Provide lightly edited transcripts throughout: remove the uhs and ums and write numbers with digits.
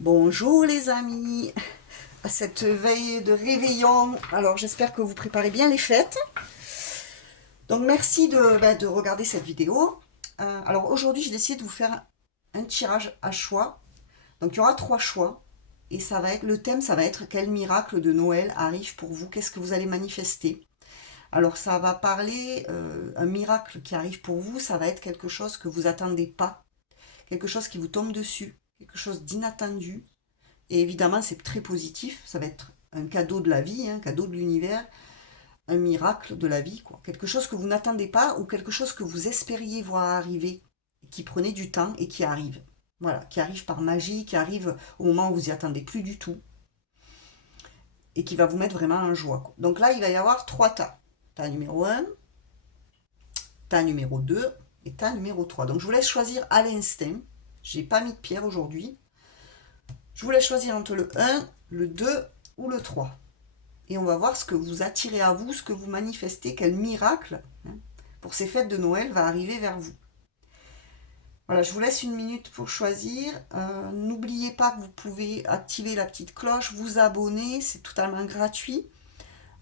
Bonjour les amis, à cette veille de réveillon. Alors j'espère que vous préparez bien les fêtes. Donc merci de regarder cette vidéo. Alors aujourd'hui j'ai décidé de vous faire un tirage à choix. Donc il y aura 3 choix. Et ça va être, le thème ça va être quel miracle de Noël arrive pour vous, qu'est-ce que vous allez manifester. Alors ça va parler, un miracle qui arrive pour vous, ça va être quelque chose que vous attendez pas, quelque chose qui vous tombe dessus, quelque chose d'inattendu. Et évidemment, c'est très positif. Ça va être un cadeau de la vie, un cadeau de l'univers, un miracle de la vie, quoi. Quelque chose que vous n'attendez pas ou quelque chose que vous espériez voir arriver, qui prenait du temps et qui arrive. Voilà, qui arrive par magie, qui arrive au moment où vous y attendez plus du tout et qui va vous mettre vraiment en joie, quoi. Donc là, il va y avoir 3 tas. Tas numéro 1, tas numéro 2 et tas numéro 3. Donc je vous laisse choisir à l'instinct. J'ai pas mis de pierre aujourd'hui. Je vous laisse choisir entre le 1, le 2 ou le 3. Et on va voir ce que vous attirez à vous, ce que vous manifestez, quel miracle pour ces fêtes de Noël va arriver vers vous. Voilà, je vous laisse une minute pour choisir. N'oubliez pas que vous pouvez activer la petite cloche, vous abonner, c'est totalement gratuit.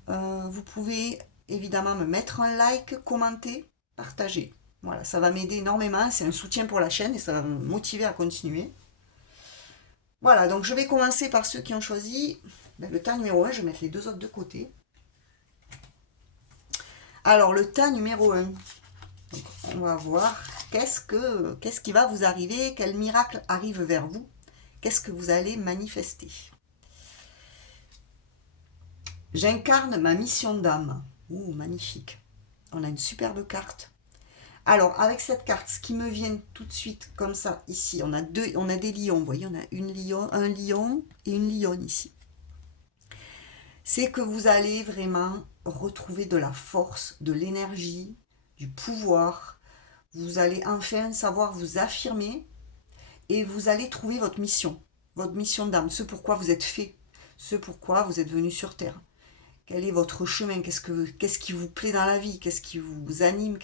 Vous pouvez évidemment me mettre un like, commenter, partager. Voilà, ça va m'aider énormément, c'est un soutien pour la chaîne et ça va me motiver à continuer. Voilà, donc je vais commencer par ceux qui ont choisi le tas numéro 1, je vais mettre les 2 autres de côté. Alors, le tas numéro 1, donc, on va voir qu'est-ce qui va vous arriver, quel miracle arrive vers vous, qu'est-ce que vous allez manifester. J'incarne ma mission d'âme. Ouh, magnifique. On a une superbe carte. Alors, avec cette carte, ce qui me vient tout de suite, comme ça, ici, on a des lions, vous voyez, on a un lion et une lionne ici. C'est que vous allez vraiment retrouver de la force, de l'énergie, du pouvoir. Vous allez enfin savoir vous affirmer et vous allez trouver votre mission d'âme, ce pourquoi vous êtes fait, ce pourquoi vous êtes venu sur Terre. Quel est votre chemin? Qu'est-ce qui vous plaît dans la vie? Qu'est-ce qui vous anime?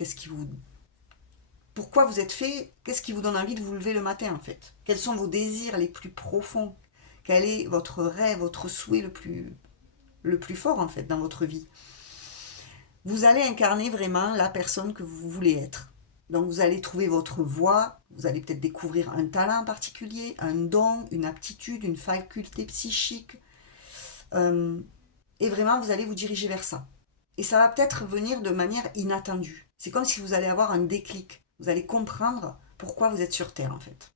Pourquoi vous êtes fait? Qu'est-ce qui vous donne envie de vous lever le matin en fait? Quels sont vos désirs les plus profonds? Quel est votre rêve, votre souhait le plus fort en fait dans votre vie? Vous allez incarner vraiment la personne que vous voulez être. Donc vous allez trouver votre voie, vous allez peut-être découvrir un talent en particulier, un don, une aptitude, une faculté psychique. Et vraiment, vous allez vous diriger vers ça. Et ça va peut-être venir de manière inattendue. C'est comme si vous allez avoir un déclic. Vous allez comprendre pourquoi vous êtes sur Terre, en fait.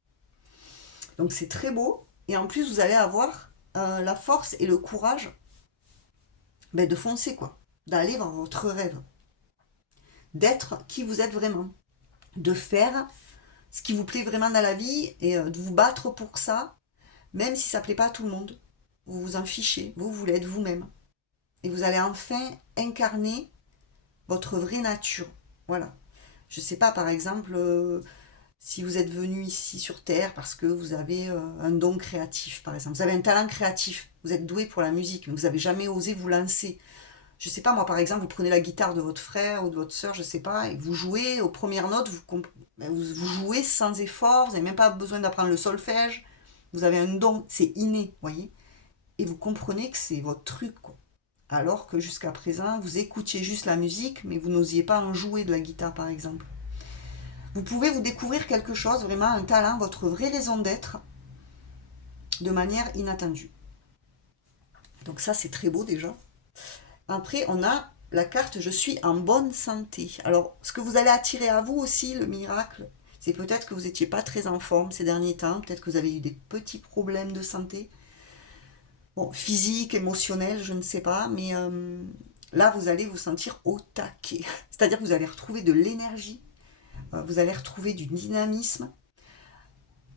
Donc c'est très beau. Et en plus, vous allez avoir la force et le courage de foncer, quoi. D'aller vers votre rêve. D'être qui vous êtes vraiment. De faire ce qui vous plaît vraiment dans la vie et de vous battre pour ça, même si ça ne plaît pas à tout le monde. Vous vous en fichez, vous voulez être vous-même. Et vous allez enfin incarner votre vraie nature. Voilà. Je ne sais pas, par exemple, si vous êtes venu ici sur Terre parce que vous avez un don créatif, par exemple. Vous avez un talent créatif, vous êtes doué pour la musique, mais vous n'avez jamais osé vous lancer. Je sais pas, moi, par exemple, vous prenez la guitare de votre frère ou de votre soeur, je sais pas, et vous jouez aux premières notes, vous jouez sans effort, vous n'avez même pas besoin d'apprendre le solfège, vous avez un don, c'est inné, voyez, et vous comprenez que c'est votre truc, quoi. Alors que jusqu'à présent, vous écoutiez juste la musique, mais vous n'osiez pas en jouer de la guitare, par exemple. Vous pouvez vous découvrir quelque chose, vraiment un talent, votre vraie raison d'être, de manière inattendue. Donc ça, c'est très beau déjà. Après, on a la carte je suis en bonne santé. Alors, ce que vous allez attirer à vous aussi, le miracle, c'est peut-être que vous n'étiez pas très en forme ces derniers temps, peut-être que vous avez eu des petits problèmes de santé, bon, physique, émotionnel, je ne sais pas, mais là, vous allez vous sentir au taquet. C'est-à-dire que vous allez retrouver de l'énergie, vous allez retrouver du dynamisme,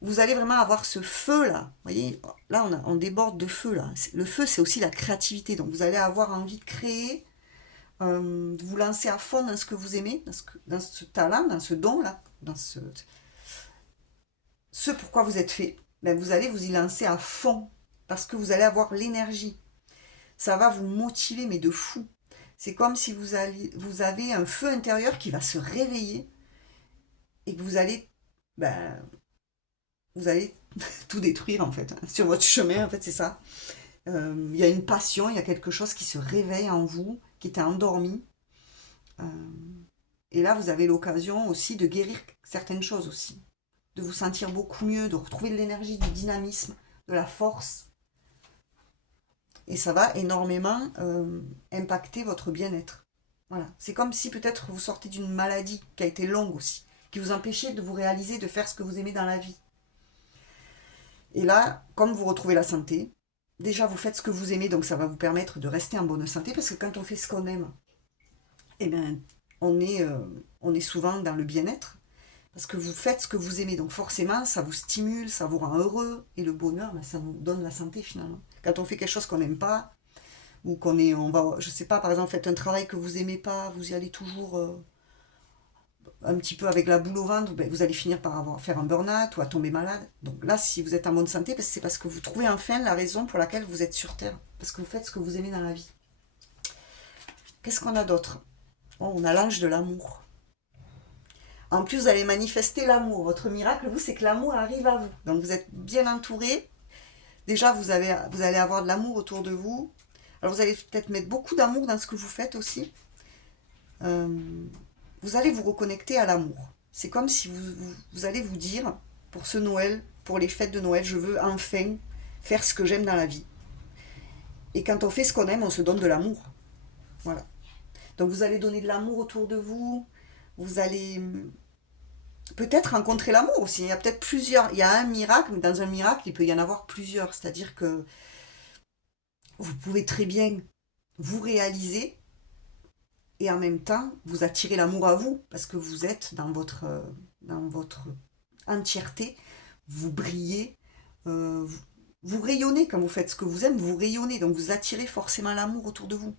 vous allez vraiment avoir ce feu-là. Vous voyez, là, on déborde de feu, là. Le feu, c'est aussi la créativité, donc vous allez avoir envie de créer, de vous lancer à fond dans ce que vous aimez, dans ce talent, dans ce don-là, dans ce pourquoi vous êtes fait, ben vous allez vous y lancer à fond, parce que vous allez avoir l'énergie. Ça va vous motiver, mais de fou. C'est comme si vous avez un feu intérieur qui va se réveiller et que vous allez ben, vous allez tout détruire en fait. Sur votre chemin, en fait, c'est ça. Il y a une passion, il y a quelque chose qui se réveille en vous, qui était endormi. Euh, et là, vous avez l'occasion aussi de guérir certaines choses aussi. De vous sentir beaucoup mieux, de retrouver de l'énergie, du dynamisme, de la force. Et ça va énormément impacter votre bien-être. Voilà. C'est comme si peut-être vous sortez d'une maladie qui a été longue aussi, qui vous empêchait de vous réaliser, de faire ce que vous aimez dans la vie. Et là, comme vous retrouvez la santé, déjà vous faites ce que vous aimez, donc ça va vous permettre de rester en bonne santé, parce que quand on fait ce qu'on aime, eh bien, on est souvent dans le bien-être, parce que vous faites ce que vous aimez, donc forcément, ça vous stimule, ça vous rend heureux, et le bonheur, ben, ça nous donne la santé finalement. Quand on fait quelque chose qu'on n'aime pas, ou on va, je sais pas, par exemple, faites un travail que vous aimez pas, vous y allez toujours un petit peu avec la boule au ventre, ben, vous allez finir par faire un burn-out ou à tomber malade. Donc là, si vous êtes en bonne santé, c'est parce que vous trouvez enfin la raison pour laquelle vous êtes sur Terre, parce que vous faites ce que vous aimez dans la vie. Qu'est-ce qu'on a d'autre? Oh, on a l'ange de l'amour. En plus, vous allez manifester l'amour. Votre miracle, vous, c'est que l'amour arrive à vous. Donc vous êtes bien entouré. Déjà, vous allez avoir de l'amour autour de vous. Alors vous allez peut-être mettre beaucoup d'amour dans ce que vous faites aussi. Euh, vous allez vous reconnecter à l'amour. C'est comme si vous allez vous dire, pour ce Noël, pour les fêtes de Noël, je veux enfin faire ce que j'aime dans la vie. Et quand on fait ce qu'on aime, on se donne de l'amour. Voilà. Donc vous allez donner de l'amour autour de vous. Vous allez peut-être rencontrer l'amour aussi. Il y a peut-être plusieurs. Il y a un miracle, mais dans un miracle, il peut y en avoir plusieurs. C'est-à-dire que vous pouvez très bien vous réaliser et en même temps vous attirez l'amour à vous parce que vous êtes dans votre entièreté, vous brillez, vous, vous rayonnez quand vous faites ce que vous aimez, vous rayonnez, donc vous attirez forcément l'amour autour de vous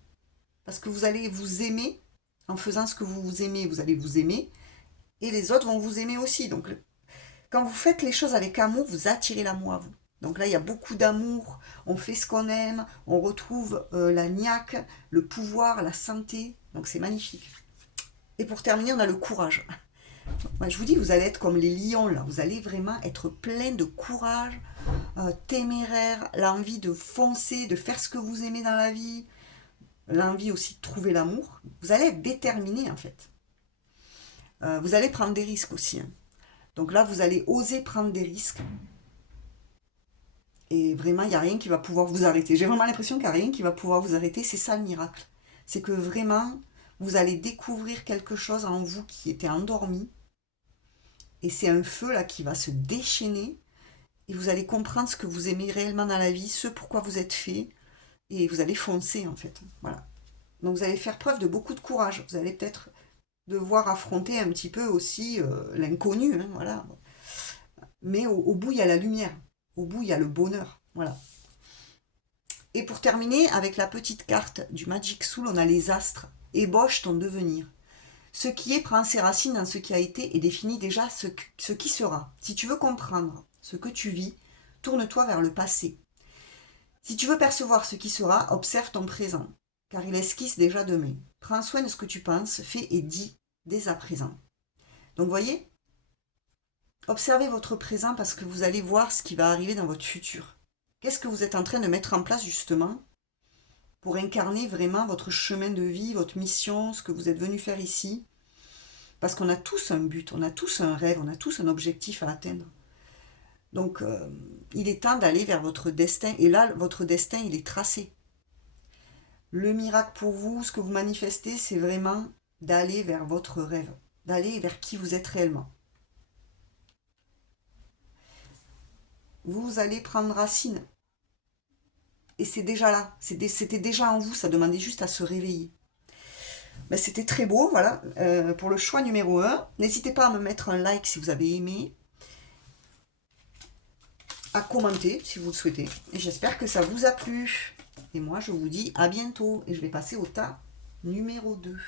parce que vous allez vous aimer en faisant ce que vous aimez, vous allez vous aimer et les autres vont vous aimer aussi. Donc quand vous faites les choses avec amour, vous attirez l'amour à vous. Donc là, il y a beaucoup d'amour, on fait ce qu'on aime, on retrouve la niaque, le pouvoir, la santé. Donc c'est magnifique. Et pour terminer, on a le courage. Moi, je vous dis, vous allez être comme les lions là. Vous allez vraiment être plein de courage, téméraire, l'envie de foncer, de faire ce que vous aimez dans la vie, l'envie aussi de trouver l'amour. Vous allez être déterminé en fait. Vous allez prendre des risques aussi. Hein. Donc là, vous allez oser prendre des risques. Et vraiment, il n'y a rien qui va pouvoir vous arrêter. J'ai vraiment l'impression qu'il n'y a rien qui va pouvoir vous arrêter. C'est ça le miracle. C'est que vraiment, vous allez découvrir quelque chose en vous qui était endormi. Et c'est un feu là qui va se déchaîner. Et vous allez comprendre ce que vous aimez réellement dans la vie, ce pourquoi vous êtes fait. Et vous allez foncer en fait. Voilà. Donc vous allez faire preuve de beaucoup de courage. Vous allez peut-être devoir affronter un petit peu aussi l'inconnu. Hein, voilà. Mais au bout, il y a la lumière. Au bout, il y a le bonheur. Voilà. Et pour terminer, avec la petite carte du Magic Soul, on a les astres. Ébauche ton devenir. Ce qui est prend ses racines dans ce qui a été et définit déjà ce qui sera. Si tu veux comprendre ce que tu vis, tourne-toi vers le passé. Si tu veux percevoir ce qui sera, observe ton présent, car il esquisse déjà demain. Prends soin de ce que tu penses, fais et dis dès à présent. Donc voyez, observez votre présent parce que vous allez voir ce qui va arriver dans votre futur. Qu'est-ce que vous êtes en train de mettre en place justement pour incarner vraiment votre chemin de vie, votre mission, ce que vous êtes venu faire ici. Parce qu'on a tous un but, on a tous un rêve, on a tous un objectif à atteindre. Donc, il est temps d'aller vers votre destin. Et là, votre destin, il est tracé. Le miracle pour vous, ce que vous manifestez, c'est vraiment d'aller vers votre rêve, d'aller vers qui vous êtes réellement. Vous allez prendre racine. Et c'est déjà là, c'était déjà en vous, ça demandait juste à se réveiller. Ben, c'était très beau, voilà, pour le choix numéro 1. N'hésitez pas à me mettre un like si vous avez aimé, à commenter si vous le souhaitez. Et j'espère que ça vous a plu. Et moi, je vous dis à bientôt. Et je vais passer au tas numéro 2.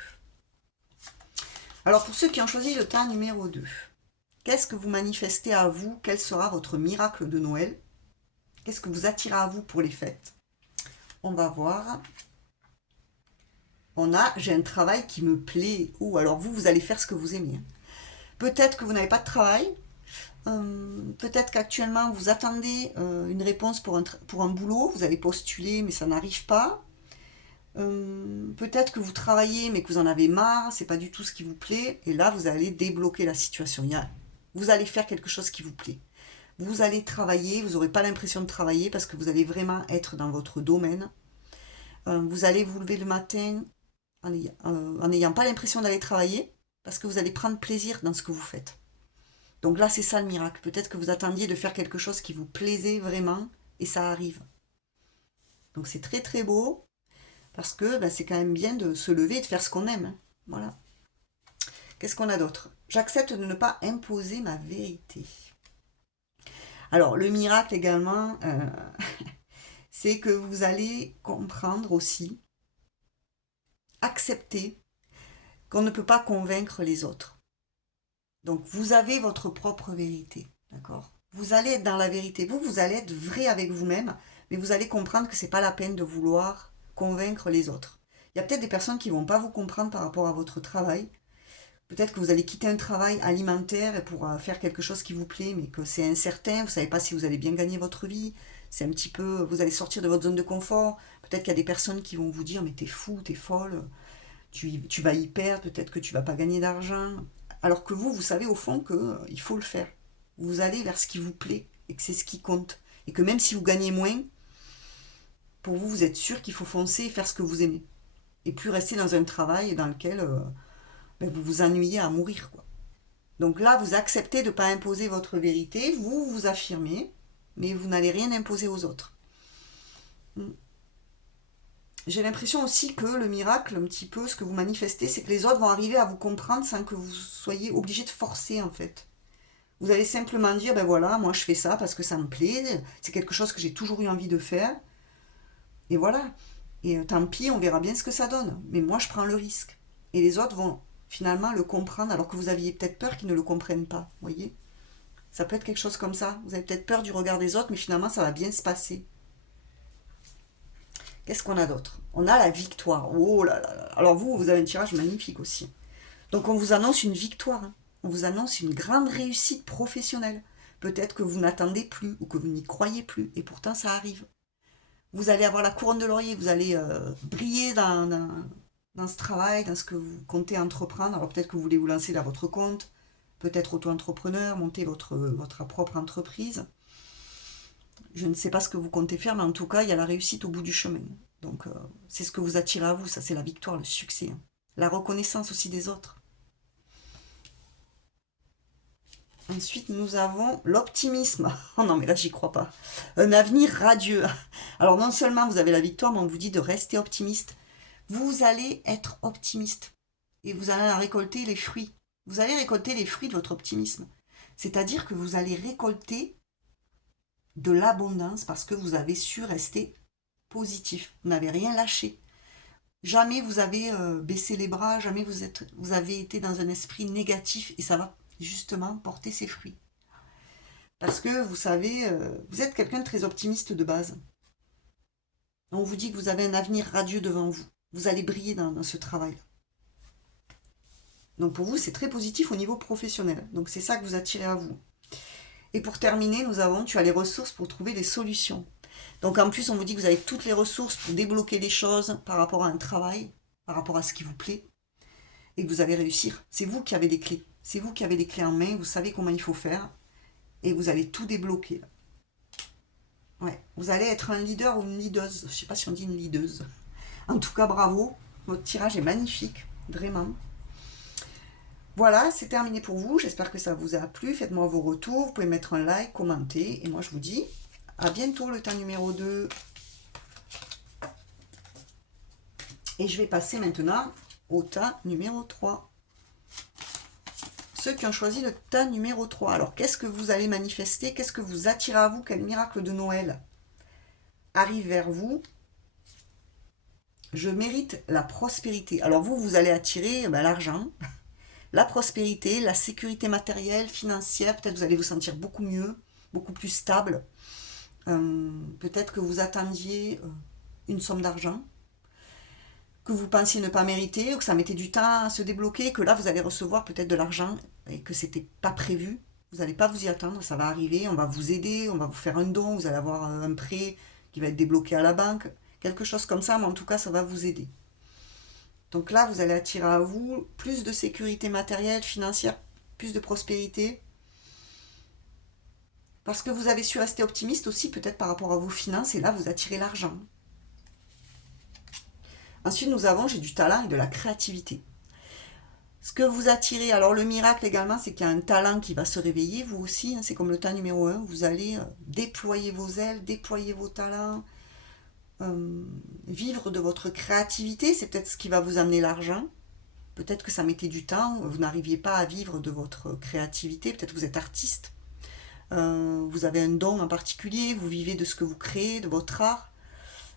Alors, pour ceux qui ont choisi le tas numéro 2, qu'est-ce que vous manifestez à vous? Quel sera votre miracle de Noël? Qu'est-ce que vous attirez à vous pour les fêtes? On va voir. J'ai un travail qui me plaît. Ou alors vous allez faire ce que vous aimez. Peut-être que vous n'avez pas de travail. Peut-être qu'actuellement vous attendez une réponse pour un boulot, vous avez postulé mais ça n'arrive pas. Peut-être que vous travaillez mais que vous en avez marre, c'est pas du tout ce qui vous plaît, et là vous allez débloquer la situation. Vous allez faire quelque chose qui vous plaît. Vous allez travailler, vous n'aurez pas l'impression de travailler parce que vous allez vraiment être dans votre domaine. Vous allez vous lever le matin en n'ayant pas l'impression d'aller travailler parce que vous allez prendre plaisir dans ce que vous faites. Donc là, c'est ça le miracle. Peut-être que vous attendiez de faire quelque chose qui vous plaisait vraiment et ça arrive. Donc c'est très très beau parce que ben, c'est quand même bien de se lever et de faire ce qu'on aime. Hein. Voilà. Qu'est-ce qu'on a d'autre? J'accepte de ne pas imposer ma vérité. Alors, le miracle également, c'est que vous allez comprendre aussi, accepter qu'on ne peut pas convaincre les autres. Donc, vous avez votre propre vérité, d'accord? Vous allez être dans la vérité. Vous allez être vrai avec vous-même, mais vous allez comprendre que c'est pas la peine de vouloir convaincre les autres. Il y a peut-être des personnes qui vont pas vous comprendre par rapport à votre travail. Peut-être que vous allez quitter un travail alimentaire pour faire quelque chose qui vous plaît, mais que c'est incertain, vous ne savez pas si vous allez bien gagner votre vie, c'est un petit peu, vous allez sortir de votre zone de confort, peut-être qu'il y a des personnes qui vont vous dire, mais t'es fou, t'es folle, tu vas y perdre, peut-être que tu vas pas gagner d'argent, alors que vous savez au fond que il faut le faire. Vous allez vers ce qui vous plaît, et que c'est ce qui compte, et que même si vous gagnez moins, pour vous, vous êtes sûr qu'il faut foncer et faire ce que vous aimez, et plus rester dans un travail dans lequel ben, vous vous ennuyez à mourir, quoi. Donc là, vous acceptez de ne pas imposer votre vérité, vous vous affirmez, mais vous n'allez rien imposer aux autres. J'ai l'impression aussi que le miracle, un petit peu, ce que vous manifestez, c'est que les autres vont arriver à vous comprendre sans que vous soyez obligé de forcer, en fait. Vous allez simplement dire, ben voilà, moi je fais ça parce que ça me plaît, c'est quelque chose que j'ai toujours eu envie de faire, et voilà. Et tant pis, on verra bien ce que ça donne. Mais moi, je prends le risque. Et les autres vont finalement le comprendre, alors que vous aviez peut-être peur qu'ils ne le comprennent pas. Vous voyez? Ça peut être quelque chose comme ça. Vous avez peut-être peur du regard des autres, mais finalement, ça va bien se passer. Qu'est-ce qu'on a d'autre? On a la victoire. Oh là là là. Alors vous avez un tirage magnifique aussi. Donc on vous annonce une victoire. Hein. On vous annonce une grande réussite professionnelle. Peut-être que vous n'attendez plus ou que vous n'y croyez plus. Et pourtant, ça arrive. Vous allez avoir la couronne de laurier. Vous allez briller dans ce travail, dans ce que vous comptez entreprendre. Alors peut-être que vous voulez vous lancer dans votre compte. Peut-être auto-entrepreneur, monter votre propre entreprise. Je ne sais pas ce que vous comptez faire, mais en tout cas, il y a la réussite au bout du chemin. Donc, c'est ce que vous attirez à vous, ça c'est la victoire, le succès. Hein. La reconnaissance aussi des autres. Ensuite, nous avons l'optimisme. Oh non, mais là, j'y crois pas. Un avenir radieux. Alors, non seulement vous avez la victoire, mais on vous dit de rester optimiste. Vous allez être optimiste. Et vous allez en récolter les fruits. Vous allez récolter les fruits de votre optimisme. C'est-à-dire que vous allez récolter de l'abondance parce que vous avez su rester positif. Vous n'avez rien lâché. Jamais vous avez baissé les bras, jamais vous avez été dans un esprit négatif et ça va justement porter ses fruits. Parce que vous savez, vous êtes quelqu'un de très optimiste de base. On vous dit que vous avez un avenir radieux devant vous. Vous allez briller dans ce travail. Donc pour vous, c'est très positif au niveau professionnel. Donc c'est ça que vous attirez à vous. Et pour terminer, tu as les ressources pour trouver des solutions. Donc en plus, on vous dit que vous avez toutes les ressources pour débloquer les choses par rapport à un travail, par rapport à ce qui vous plaît, et que vous allez réussir. C'est vous qui avez les clés. C'est vous qui avez les clés en main, vous savez comment il faut faire, et vous allez tout débloquer. Ouais. Vous allez être un leader ou une leaduse. Je ne sais pas si on dit une leaduse. En tout cas, bravo. Votre tirage est magnifique, vraiment. Voilà, c'est terminé pour vous. J'espère que ça vous a plu. Faites-moi vos retours. Vous pouvez mettre un like, commenter. Et moi, je vous dis à bientôt, le tas numéro 2. Et je vais passer maintenant au tas numéro 3. Ceux qui ont choisi le tas numéro 3. Alors, qu'est-ce que vous allez manifester? Qu'est-ce que vous attirez à vous? Quel miracle de Noël arrive vers vous? Je mérite la prospérité. Alors, vous allez attirer l'argent, la prospérité, la sécurité matérielle, financière. Peut-être vous allez vous sentir beaucoup mieux, beaucoup plus stable. Peut-être que vous attendiez une somme d'argent que vous pensiez ne pas mériter, ou que ça mettait du temps à se débloquer, que là vous allez recevoir peut-être de l'argent et que c'était pas prévu. Vous n'allez pas vous y attendre, ça va arriver, on va vous aider, on va vous faire un don, vous allez avoir un prêt qui va être débloqué à la banque, quelque chose comme ça, mais en tout cas, ça va vous aider. Donc là, vous allez attirer à vous plus de sécurité matérielle, financière, plus de prospérité. Parce que vous avez su rester optimiste aussi, peut-être par rapport à vos finances, et là, vous attirez l'argent. Ensuite, nous avons, j'ai du talent et de la créativité. Ce que vous attirez, alors le miracle également, c'est qu'il y a un talent qui va se réveiller, vous aussi, hein, c'est comme le tas numéro 1, vous allez déployer vos ailes, déployer vos talents, vivre de votre créativité, c'est peut-être ce qui va vous amener l'argent. Peut-être que ça mettait du temps, vous n'arriviez pas à vivre de votre créativité, peut-être que vous êtes artiste, vous avez un don en particulier, vous vivez de ce que vous créez, de votre art,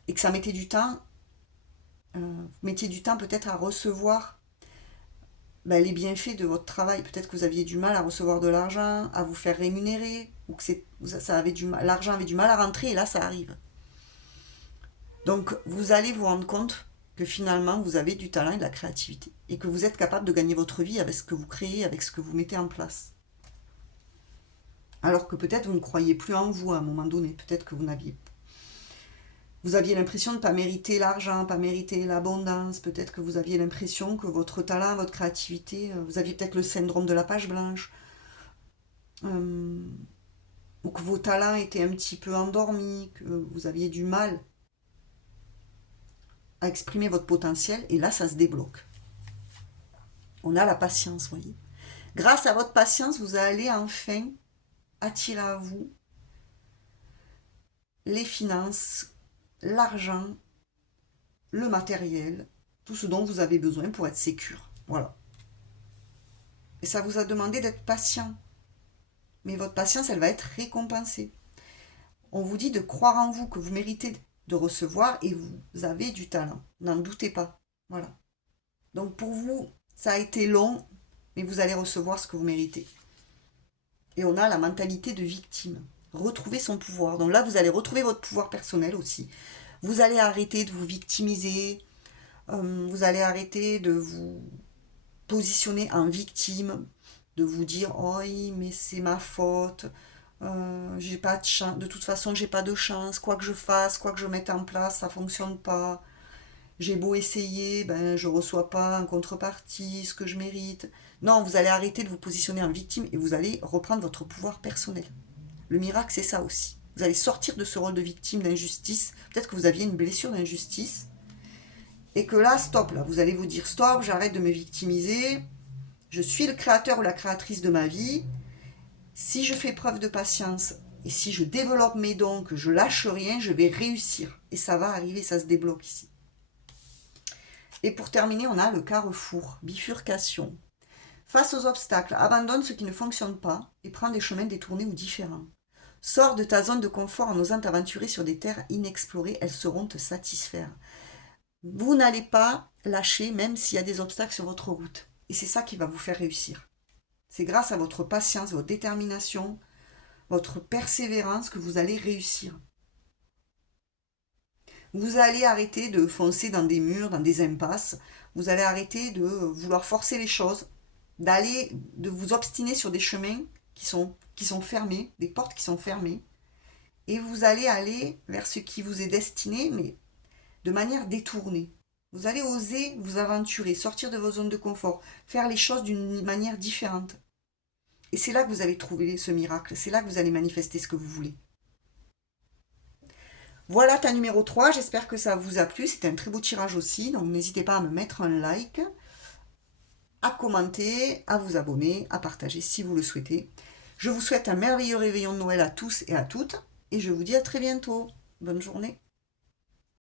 et que ça mettait du temps, vous mettiez du temps peut-être à recevoir les bienfaits de votre travail. Peut-être que vous aviez du mal à recevoir de l'argent, à vous faire rémunérer, ou que l'argent avait du mal à rentrer, et là ça arrive. Donc vous allez vous rendre compte que finalement vous avez du talent et de la créativité, et que vous êtes capable de gagner votre vie avec ce que vous créez, avec ce que vous mettez en place. Alors que peut-être vous ne croyez plus en vous à un moment donné, peut-être que vous aviez l'impression de ne pas mériter l'argent, pas mériter l'abondance, peut-être que vous aviez l'impression que votre talent, votre créativité, vous aviez peut-être le syndrome de la page blanche, ou que vos talents étaient un petit peu endormis, que vous aviez du mal à exprimer votre potentiel, et là ça se débloque. On a la patience, voyez. Grâce à votre patience, vous allez enfin attirer à vous les finances, l'argent, le matériel, tout ce dont vous avez besoin pour être sécure. Voilà. Et ça vous a demandé d'être patient. Mais votre patience, elle va être récompensée. On vous dit de croire en vous, que vous méritez de recevoir, et vous avez du talent. N'en doutez pas. Voilà. Donc pour vous, ça a été long, mais vous allez recevoir ce que vous méritez. Et on a la mentalité de victime. Retrouver son pouvoir. Donc là, vous allez retrouver votre pouvoir personnel aussi. Vous allez arrêter de vous victimiser. Vous allez arrêter de vous positionner en victime, de vous dire oh mais c'est ma faute, j'ai pas de chance, de toute façon j'ai pas de chance, quoi que je fasse, quoi que je mette en place, ça fonctionne pas. J'ai beau essayer, je reçois pas en contrepartie ce que je mérite. Non, vous allez arrêter de vous positionner en victime et vous allez reprendre votre pouvoir personnel. Le miracle, c'est ça aussi. Vous allez sortir de ce rôle de victime d'injustice. Peut-être que vous aviez une blessure d'injustice. Et que là, stop, là, vous allez vous dire stop, j'arrête de me victimiser. Je suis le créateur ou la créatrice de ma vie. Si je fais preuve de patience et si je développe mes dons, que je lâche rien, je vais réussir. Et ça va arriver, ça se débloque ici. Et pour terminer, on a le carrefour, bifurcation. Face aux obstacles, abandonne ce qui ne fonctionne pas et prends des chemins détournés ou différents. Sors de ta zone de confort en osant t'aventurer sur des terres inexplorées, elles sauront te satisfaire. Vous n'allez pas lâcher même s'il y a des obstacles sur votre route. Et c'est ça qui va vous faire réussir. C'est grâce à votre patience, votre détermination, votre persévérance que vous allez réussir. Vous allez arrêter de foncer dans des murs, dans des impasses. Vous allez arrêter de vouloir forcer les choses, de vous obstiner sur des chemins qui sont fermés, des portes qui sont fermées. Et vous allez aller vers ce qui vous est destiné, mais de manière détournée. Vous allez oser vous aventurer, sortir de vos zones de confort, faire les choses d'une manière différente. Et c'est là que vous allez trouver ce miracle, c'est là que vous allez manifester ce que vous voulez. Voilà ta numéro 3, j'espère que ça vous a plu, c'était un très beau tirage aussi, donc n'hésitez pas à me mettre un like, à commenter, à vous abonner, à partager si vous le souhaitez. Je vous souhaite un merveilleux réveillon de Noël à tous et à toutes, et je vous dis à très bientôt. Bonne journée.